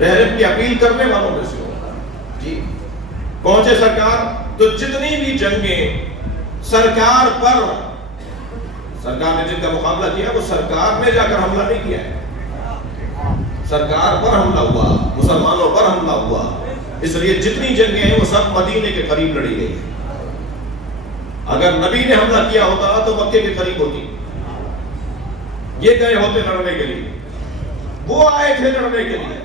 رحم کی اپیل کرنے والوں میں سے ہو جی. پہنچے سرکار تو جتنی بھی جنگیں سرکار نے جن کا مقابلہ کیا وہ سرکار نے جا کر حملہ نہیں کیا ہے. سرکار پر حملہ ہوا، مسلمانوں پر حملہ ہوا. اس لیے جتنی جنگیں ہیں وہ سب مدینے کے قریب لڑی گئی. اگر نبی نے حملہ کیا ہوتا تو مکے کے قریب ہوتی. یہ گئے ہوتے لڑنے کے لیے، وہ آئے تھے لڑنے کے لیے.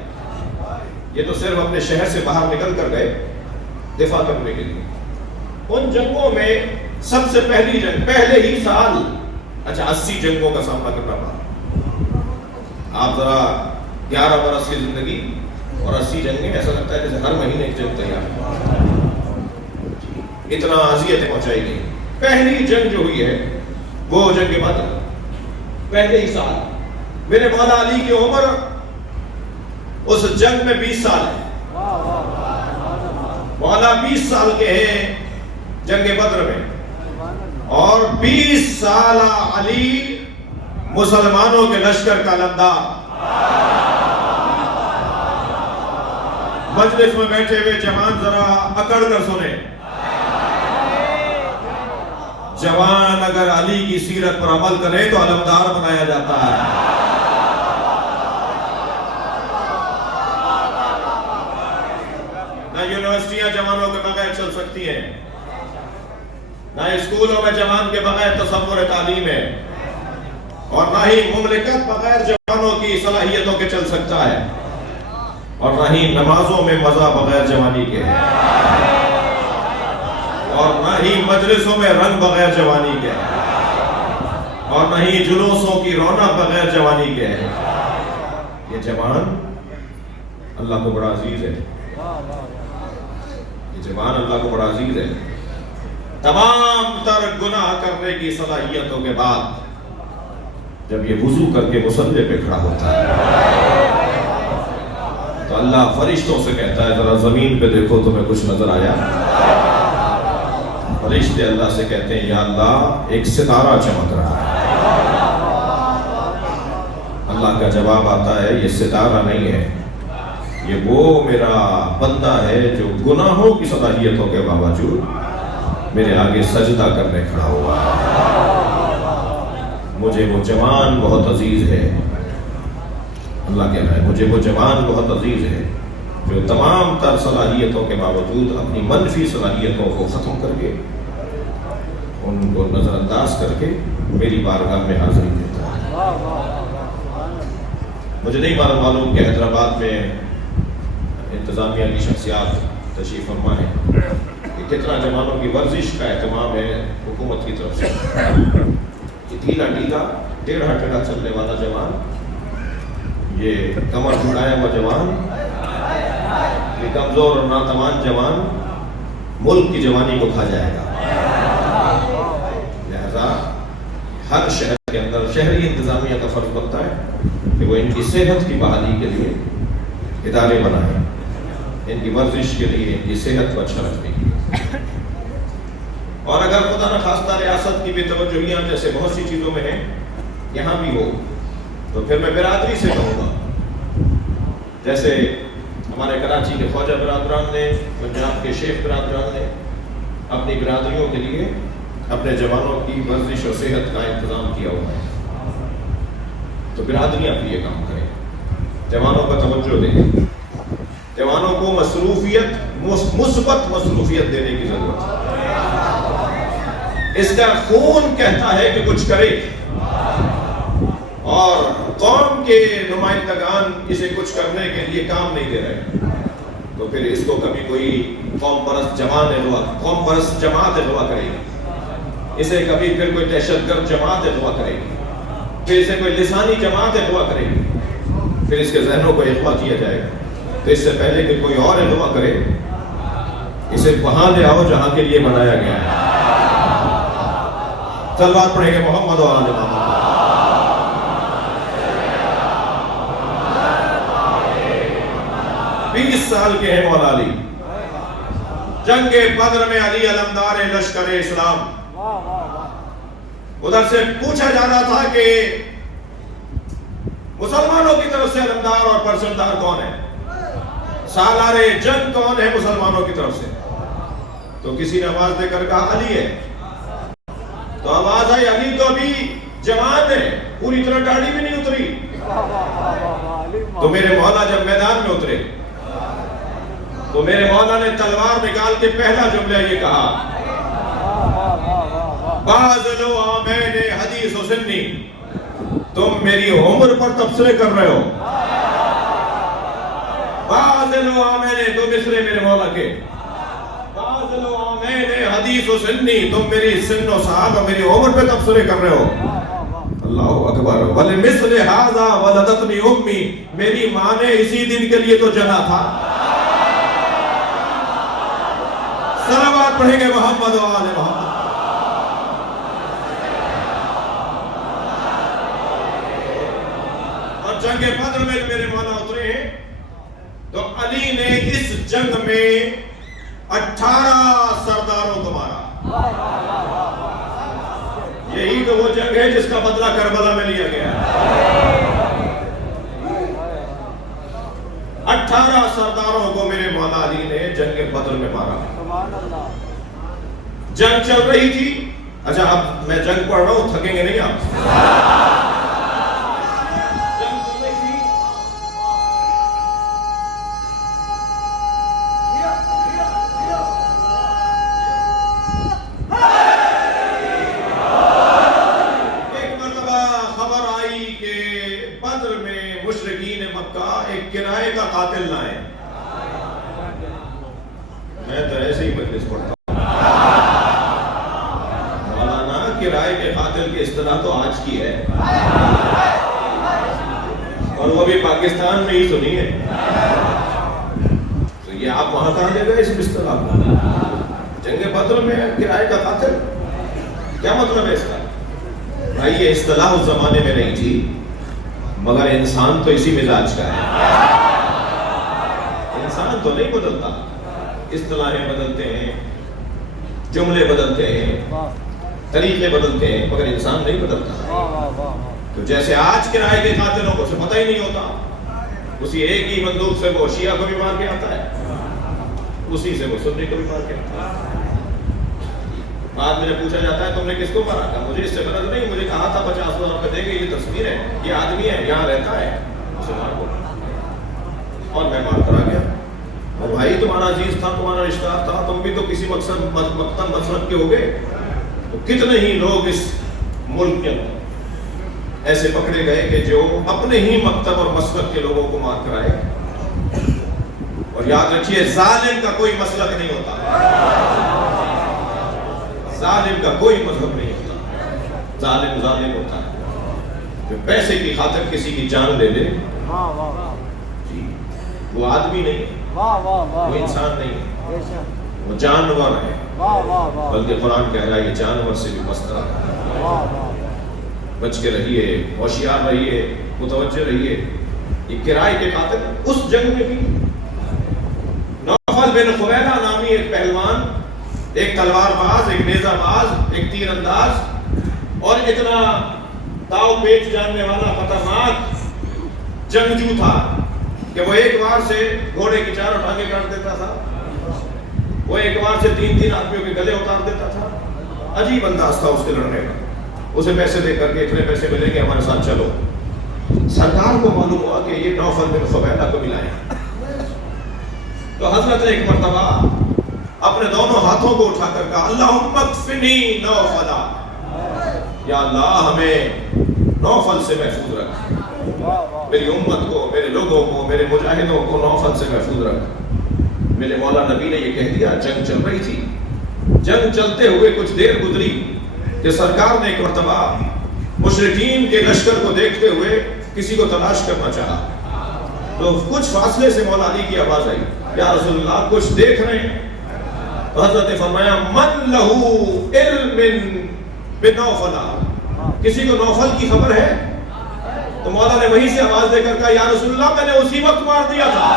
یہ تو صرف اپنے شہر سے باہر نکل کر گئے دفاع کرنے کے لیے. ان جنگوں میں سب سے پہلی جنگ پہلے ہی سال 80 جنگوں کا سامنا کرنا پڑا. آپ ذرا 11 برس کی زندگی اور 80 جنگیں، ایسا لگتا ہے جیسے ہر مہینے ایک جنگ تیار. اتنا اذیتیں پہنچائی گئی. پہلی جنگ جو ہوئی ہے وہ جنگ بدر. پہلے ہی سال میرے مولا علی کی عمر اس جنگ میں 20 سال ہے. مولا 20 سال کے ہیں جنگ بدر میں، اور 20 سالہ علی مسلمانوں کے لشکر کا لمدار. مجلس میں بیٹھے ہوئے جوان ذرا اکڑ کر سنیں. جوان اگر علی کی سیرت پر عمل کرے تو علمدار بنایا جاتا ہے. نہ یونیورسٹیاں جوانوں کے بغیر چل سکتی ہیں، نہ اسکولوں میں جوان کے بغیر تصور تعلیم ہے، اور نہ ہی مملکت بغیر جوانوں کی صلاحیتوں کے چل سکتا ہے، اور نہ ہی نمازوں میں مزہ بغیر جوانی کے ہے، اور نہ ہی مجلسوں میں رنگ بغیر جوانی کے ہے، اور نہ ہی جلوسوں کی رونق بغیر جوانی کے ہے. یہ جوان اللہ کو بڑا عزیز ہے. یہ جوان اللہ کو بڑا عزیز ہے. تمام تر گناہ کرنے کی صلاحیتوں کے بعد جب یہ وضو کر کے مصلی پہ کھڑا ہوتا ہے تو اللہ فرشتوں سے کہتا ہے ذرا زمین پہ دیکھو تمہیں کچھ نظر آیا؟ فرشتے اللہ سے کہتے ہیں یا اللہ ایک ستارہ چمک رہا ہے. اللہ کا جواب آتا ہے یہ ستارہ نہیں ہے، یہ وہ میرا بندہ ہے جو گناہوں کی صلاحیتوں کے باوجود میرے آگے سجدہ کرنے کھڑا ہوا ہے. مجھے وہ جوان بہت عزیز ہے. اللہ کہہ رہا ہے مجھے وہ جوان بہت عزیز ہے جو تمام تر صلاحیتوں کے باوجود اپنی منفی صلاحیتوں کو ختم کر کے ان کو نظر انداز کر کے میری بارگاہ میں حاضری دیتا ہے. مجھے نہیں معلوم کہ حیدرآباد میں انتظامیہ کی شخصیات تشریف فرما ہے کہ کتنا جوانوں کی ورزش کا اہتمام ہے حکومت کی طرف سے. یہ ڈھیلا ٹیڑھا چلنے والا جوان، یہ کمر جھڑایا ہوا جوان، یہ کمزور اور ناتوان جوان ملک کی جوانی کو کھا جائے گا. لہذا ہر شہر کے اندر شہری انتظامیہ کا فرض بنتا ہے کہ وہ ان کی صحت کی بحالی کے لیے ادارے بنائیں، ان کی ورزش کے لیے، ان کی صحت کو اچھا رکھنے کے لیے. اور اگر خدا نخواستہ ریاست کی بھی توجہیاں جیسے بہت سی چیزوں میں ہیں یہاں بھی ہو تو پھر میں برادری سے کہوں گا، جیسے ہمارے کراچی کے خواجہ برادران نے، پنجاب کے شیخ برادران نے اپنی برادریوں کے لیے اپنے جوانوں کی ورزش اور صحت کا انتظام کیا ہوا ہے، تو برادریاں بھی یہ کام کریں، جوانوں کا توجہ دیں، جوانوں کو مثبت مصروفیت دینے کی ضرورت ہے. اس کا خون کہتا ہے کہ کچھ کرے، اور قوم کے نمائندگان اسے کچھ کرنے کے لیے کام نہیں دے رہے، تو پھر اس کو کبھی کوئی قوم پرست جماعت اغوا کرے گی، اسے کبھی پھر کوئی دہشت گرد جماعت اغوا کرے گی، پھر اسے کوئی لسانی جماعت اغوا کرے گی، پھر اس کے ذہنوں کو اغوا کیا جائے گا. تو اس سے پہلے کہ کوئی اور اغوا کرے، اسے وہاں لے آؤ جہاں کے لیے بنایا گیا ہے. صلوات پڑھیں گے محمد و آل محمد. 20 سال کے ہیں مولا علی. جنگ بدر میں علی علمدار لشکر اسلام. ادھر سے پوچھا جا رہا تھا کہ مسلمانوں کی طرف سے علمدار اور پرچمدار کون ہے؟ सालारे जंग कौन है मुसलमानों की तरफ से? तो किसी ने आवाज देकर कहा अली है। तो आवाज आई अली तो अभी जवान है, पूरी तरह दाढ़ी भी नहीं उतरी। तो मेरे मौला जब मैदान में उतरे तो मेरे मौला ने तलवार निकाल के पहला जुमला ये कहा, बाज़लो आमैने हदीस सुन्नी, तुम मेरी उम्र पर तबसरे कर रहे हो। बाज़लो आमैने, दो मिसरे मेरे मौला के, बाज़लो आमैने हदीस सुन्नी, तुम मेरी सिन्नो साहब और मेरी उम्र पे तबसरे कर रहे हो। अल्लाहु अकबर। वले मिस्ले हाज़ा वलदतनी उम्मी, मेरी माँ ने इसी दिन के लिए तो जना था। सलावत पढ़ेंगे मोहम्मद व आले मोहम्मद। और जंग बद्र में मेरे मौला उतरे हैं तो अली ने इस जंग में 18 सरदारों को मारा। यही तो वो जंग है जिसका बदला करबला में लिया गया। 18 सरदारों को मेरे मौला अली ने जंग बद्र में मारा। जंग चल रही थी। अच्छा, अब मैं जंग पढ़ रहा हूं, थकेंगे नहीं आप। जंग चल रही थी। एक मर्तबा खबर आई कि बद्र में मुशरिकीन मक्का एक किराए का कातिल लाए। मैं तो ऐसे ही मजलिस पढ़ता हूं। मौलाना, किराए के कातिल की इस्तिलाह तो आज की है और वो भी पाकिस्तान में ही सुनी है। तो ये आप वहां कहां ले गए इस इस्तिलाह को? जंग बद्र में किराए का कातिल, क्या मतलब है इसका? भाई ये इस्तिलाह उस जमाने में नहीं थी, मगर इंसान तो इसी मिजाज का है। इंसान तो नहीं बदलता, इस्तिलाहें बदलते हैं, जुमले बदलते हैं, तरीके बदलते हैं, मगर इंसान नहीं बदलता। तो जैसे आज किराए के कातिलों को पता ही नहीं होता, उसी एक ही बंदूक से वो शिया को भी मार के आता है, उसी से वो सुन्नी को भी मार के आता है। बाद में पूछा जाता है तुमने किसको मारा? था मुझे इससे गरज नहीं, मुझे कहा था 50,000 रुपए देंगे, ये तस्वीर है, ये आदमी है, यहाँ रहता है, उसे मार दो। और मैं मार कर आ गया। और भाई तुम्हारा अजीज था, तुम्हारा रिश्ता था, तुम भी तो किसी मकसद मकतब मसरत के हो गए। तो कितने ही लोग इस मुल्क के ऐसे पकड़े गए कि जो अपने ही मकतब और मसलक के लोगों को मार कर आए। और याद रखिए, जालिम का कोई मसलक नहीं होता, जालिम का कोई मजहब नहीं होता। जालिम जालिम होता है जो पैसे की खातिर किसी की जान ले ले, वो आदमी नहीं है, वो इंसान नहीं है, वो जानवर है। बल्कि कुरान कह रहा है ये जानवर से भी बदतर है। बच के रहिए, होशियार रहिए, मुतवज्जे रहिए। ये किराए के कातिल उस जंग में भी नौफल बिन खुवैला नामी एक पहलवान, एक तलवारबाज, एक नेजाबाज, एक तीरंदाज और इतना दाव पेच जानने वाला खतरनाक जंगजू था कि वो एक बार से घोड़े की चारों टांगे काट देता था, वो एक बार से 3-3 आदमियों के गले उतार देता था। अजीब अंदाज था उसके लड़ने का। उसे पैसे दे करके इतने पैसे मिलेंगे, हमारे साथ चलो। सरकार को मालूम हुआ कि ये नौफल बिन खुवैला को मिला है। तो हजरत ने एक मर्तबा अपने दोनों हाथों को उठाकर कहा, अल्लाहुम्मा कफिनी नौफला, या अल्लाह हमें नौफल से महफूज रख, मेरी उम्मत को, मेरे लोगों को, मेरे मुजाहिदों को नौफल से महफूज रख। मेरे मौला नबी ने ये कह दिया। जंग चल रही थी। जंग चलते हुए कुछ देर गुजरी कि सरकार ने एक मर्तबा मुशरिकीन के लश्कर को देखते हुए किसी को तलाश करना चाहा। तो कुछ फासले से मौला अली की आवाज आई, या रसूलुल्लाह कुछ देख रहे हैं? तो हजरत ने फरमाया, मन लहू इल्मिन बिनौफला, किसी को नौफल की खबर है? तो मौला ने वहीं से आवाज देकर कहा, या रसूलुल्लाह मैंने उसी वक्त मार दिया था।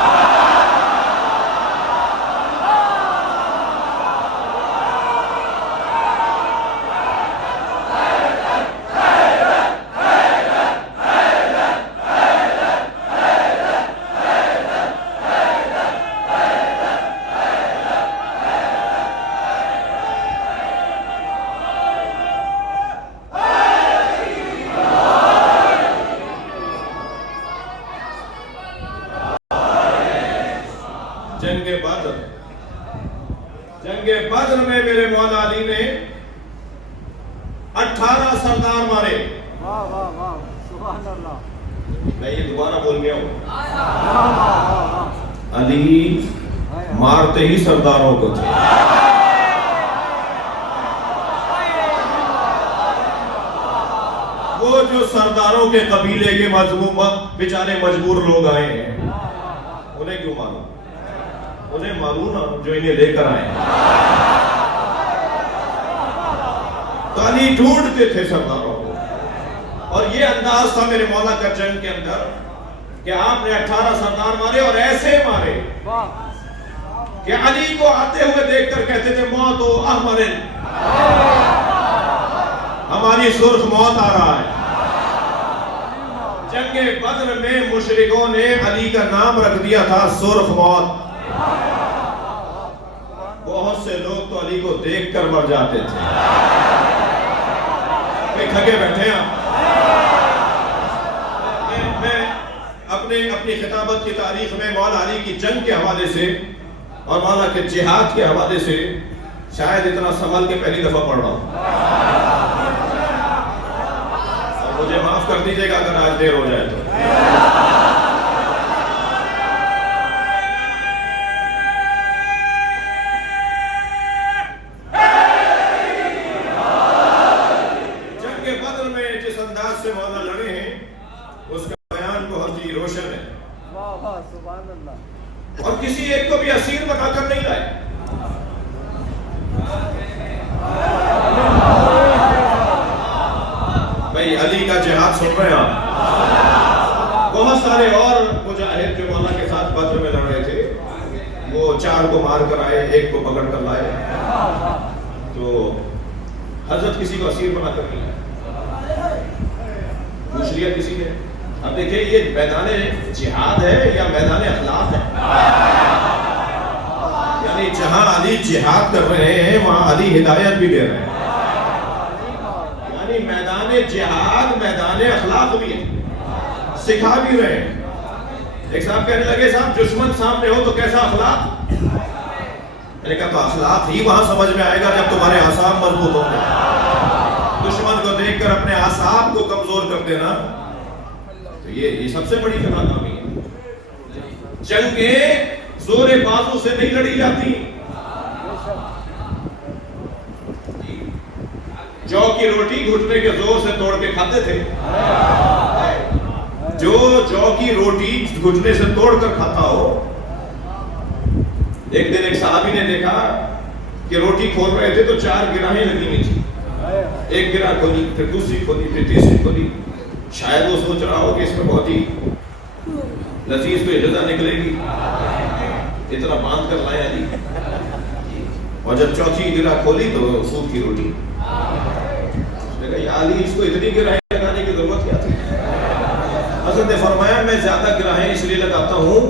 जंग बद्र में मेरे मौला अली ने 18 सरदार मारे। वाह वाह वाह सुभान अल्लाह। मैं ये दोबारा बोल गया हूं, अली मारते ही सरदारों को थे। वो जो सरदारों के कबीले के बेचारे मजबूर लोग आए हैं, उन्हें क्यों मारो? उन्हें मारू ना जो इन्हें लेकर आए। तो अली ढूंढते थे सरदारों को, और ये अंदाज था मेरे मौला का जंग के अंदर कि आपने 18 सरदार मारे, और ऐसे मारे कि अली को आते हुए देखकर कहते थे मौत हो अहमरिन, हमारी सुर्ख मौत आ रहा है। जंगे बद्र में मुशरिकों ने अली का नाम रख दिया था सुर्ख मौत। बहुत से लोग तो अली को देखकर मर जाते थे। थके बैठे हैं। मैं अपनी खिताबत की तारीख में मौला अली की जंग के हवाले से और मौला के जिहाद के हवाले से शायद इतना संभल के पहली दफा पढ़ रहा हूं, और मुझे माफ कर दीजिएगा अगर आज देर हो जाए तो। जंगे बद्र में जिस अंदाज से मौला लड़े हैं उसका बयान बहुत ही रोशन है। वाह वाह सुभान अल्लाह। और किसी एक को भी असीर बनाकर नहीं लाए। भाई अली का जिहाद सुन रहे हैं आप? बहुत सारे और मुजाहिद जो मौला के साथ बद्र में लड़ रहे थे, वो 4 को मार कर आए, 1 को पकड़ कर लाए। तो हजरत किसी को असीर बनाकर नहीं लाए, पूछ लिया किसी ने। अब देखिए ये मैदान जिहाद है या मैदान अखलाक है? यानी जहां अली जिहाद कर रहे हैं वहां अली हिदायत भी दे रहे हैं। यानी मैदान जिहाद मैदान अखलाक भी है, सिखा भी रहे हैं। एक साहब कहने लगे साहब दुश्मन सामने हो तो कैसा अखलाक? मैंने कहा तो अखलाक ही वहां समझ में आएगा जब तुम्हारे आसाब मजबूत होंगे। दुश्मन को देखकर अपने आसाब को कमजोर कर देना, तो ये सबसे बड़ी नाकामी है। जंगे जोरे बाजू से नहीं लड़ी जाती। जौ की रोटी घुटने के जोर से तोड़ के खाते थे। जो जौ की रोटी घुटने से तोड़ कर खाता हो। एक दिन एक साहबी ने देखा कि रोटी खोल रहे थे तो 4 गिराहें लगी हुई थी। एक गिरा खोली, फिर दूसरी खोली, फिर तीसरी खोली। शायद वो सोच रहा हो कि इसमें बहुत ही लजीज कोई गज़ा निकलेगी, इतना बांध कर लाया अली। और जब चौथी गिरा खोली तो सूप की रोटी। या अली इसको इतनी गिराहें लगाने की जरूरत क्या थी? हज़रत ने फरमाया मैं ज्यादा गिराहें इसलिए लगाता हूं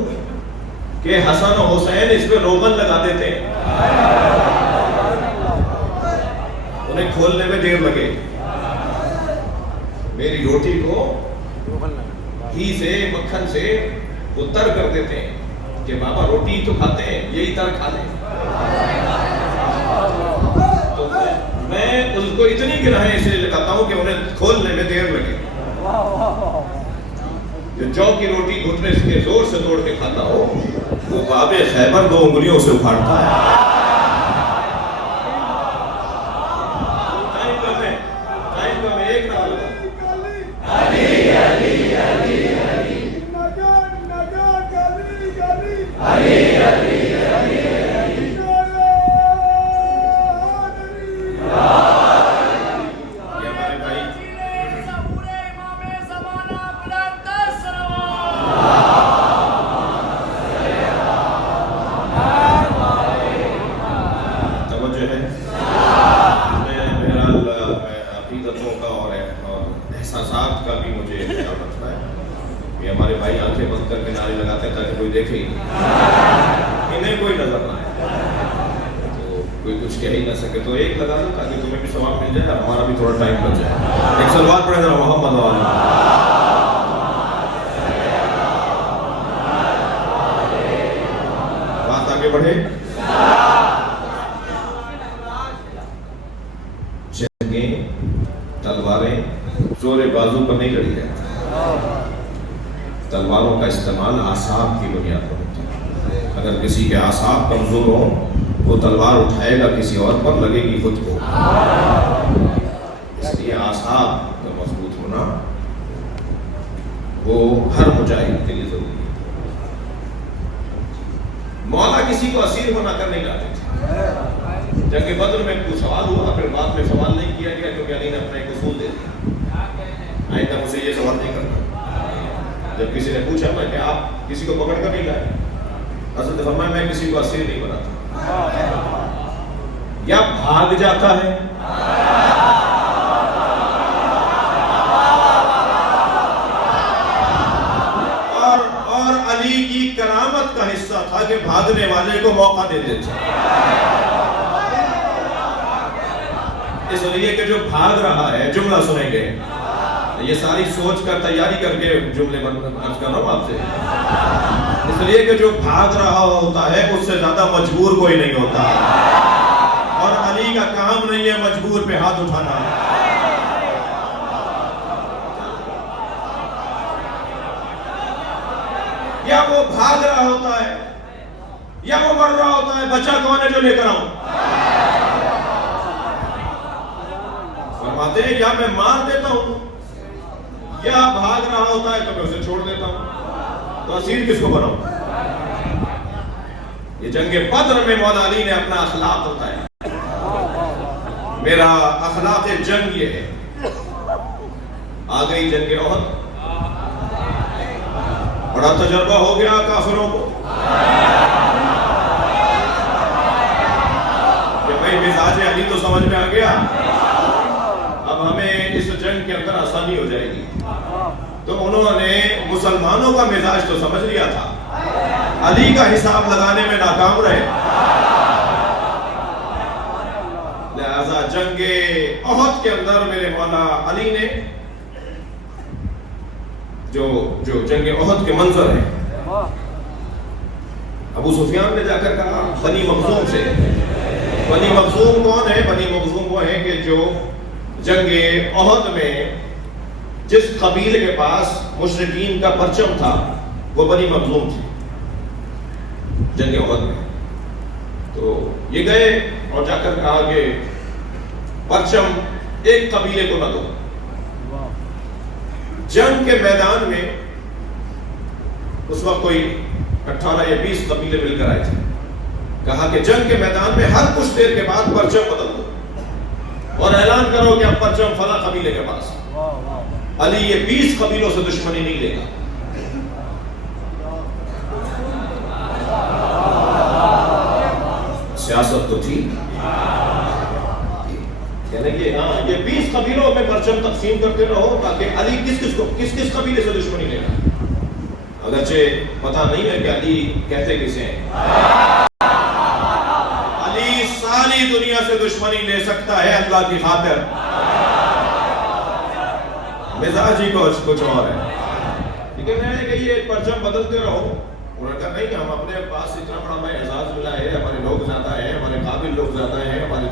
कि हसन और हुसैन इस पे रोगन लगा देते हैं, उन्हें खोलने में देर लगे। मेरी रोटी को घी से मक्खन से वो तर कर देते हैं कि बाबा रोटी तो खाते हैं, यही तर खा लें। तो मैं उसको इतनी गिराहें इसलिए लगाता हूं कि उन्हें खोलने में देर लगे। जो जौ की रोटी घुटने से जोर से तोड़ के खाता हो, वो बाबे खैबर 2 उंगलियों से उखाड़ता है। टाइम कम है, एक ना अली अली अली अली अली अली अली का भी मुझे ख्याल रखना है। ये हमारे भाई आंखें बंद करके नारे लगाते हैं ताकि कोई देखे ही नहीं, इन्हें कोई नजर ना आए, तो कोई कुछ कह ही ना सके। तो एक लगा दो ताकि तुम्हें भी सवाब मिल जाए, हमारा भी थोड़ा टाइम बच जाए। एक सलवात पढ़े जरा मोहम्मद वाले। वाह आगे बढ़े। जंगें, तलवारें जोरे बाजू पर नहीं लड़ी जाती। तलवारों का इस्तेमाल आसाब की बुनियाद पर होता है। अगर किसी के आसाब कमजोर हो, वो तलवार उठाएगा किसी और पर, लगेगी खुद को। इसलिए आसाब का मजबूत होना वो हर मुजाहिद के लिए जरूरी है। मौला किसी को असीर बना कर नहीं लाते थे। जंग बद्र में कुछ सवाल हुआ, फिर बाद में सवाल नहीं किया गया क्योंकि अली ने अपना एक उसूल दे दिया, आइंदा मुझे ये सवाल नहीं करना। जब किसी ने पूछा मैं कि आप किसी को पकड़ कर नहीं लाए, हज़रत ने फरमाया मैं किसी को असीर नहीं बनाता। या भाग जाता है और अली की करामत का हिस्सा था कि भागने वाले को मौका दे देते। इसलिए कि जो भाग रहा है, जुमला सुनेंगे, ये सारी सोच कर तैयारी करके जुमले अर्ज कर रहा हूं आपसे, इसलिए कि जो भाग रहा होता है उससे ज्यादा मजबूर कोई नहीं होता, और अली का काम नहीं है मजबूर पे हाथ उठाना। या वो भाग रहा होता है या वो मर रहा होता है, बचा कौन है जो लेकर आऊं? फरमाते हैं या मैं मार देता हूं या भाग रहा होता है तो मैं उसे छोड़ देता हूं, तो असीर किसको बनाऊं? ये जंग बद्र में मौला अली ने अपना अखलाक बताया। मेरा अखलाक जंग ये है। आ गई जंग ओहद, बड़ा तजर्बा हो गया काफिरों को कि भाई मिजाज अली तो समझ में आ गया, अब हमें इस जंग के अंदर आसानी हो जाएगी। तो उन्होंने मुसलमानों का मिजाज तो समझ लिया था, अली का हिसाब लगाने में नाकाम रहे। लिहाजा जंगे ओहद के अंदर मेरे मौला अली ने जो जंगे ओहद के मंजर है, अबू सुफियान ने जाकर कहा बनी मखजूम से। बनी मखजूम कौन है? बनी मखजूम वो है कि जो जंगे ओहद में जिस कबीले के पास मुशरिकीन का परचम था वो बनी मखजूम थी जंगे ओहद में। तो ये गए और जाकर कहा कि परचम एक कबीले को न दो। जंग के मैदान में उस वक्त कोई 18 या 20 कबीले मिलकर आए थे। कहा कि जंग के मैदान में हर कुछ देर के बाद परचम बदल दो और ऐलान करो कि अब परचम फला कबीले के पास। अली ये 20 कबीलों से दुश्मनी नहीं लेगा। सियासत तो थी, यानी कि हाँ ये 20 कबीलों में परचम तकसीम करते रहो ताकि अली किस किस कबीले से दुश्मनी लेगा। अगरचे पता नहीं है कि अली कहते किसे हैं। अली सारी दुनिया से दुश्मनी ले सकता है अल्लाह की खातिर, मिजाज ही कुछ और है। लेकिन है कि ये परचम बदलते रहो। उन्होंने कहा नहीं, हम अपने पास इतना बड़ा हमें एजाज मिला है, हमारे लोग ज्यादा हैं, हमारे काबिल लोग ज्यादा हैं, हमारे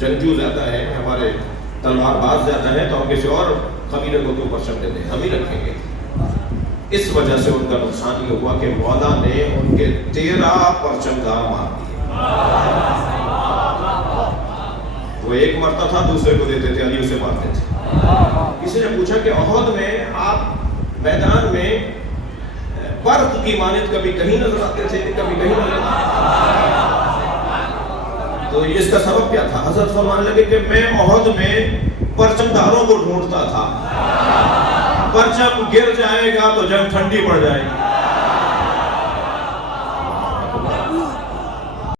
जंगजू ज्यादा हैं, हमारे तलवारबाज ज्यादा हैं, तो हम किसी और कबीले को क्यों परचम दे दें, हम ही रखेंगे। इस वजह से उनका नुकसान ये हुआ कि मौला ने उनके 13 परचमगार मार दिए। वो एक मरता था दूसरे को देते थे, अली उसे मारते थे। किसी ने पूछा कि ओहद में आप मैदान में बर्फ की मानित कभी कहीं नजर आते थे, कभी कहीं नजर आते। तो इसका सबब क्या था? हज़रत फरमाने लगे कि मैं ओहद में परचमदारों को ढूंढता था, परचम गिर जाएगा तो जंग ठंडी पड़ जाएगी।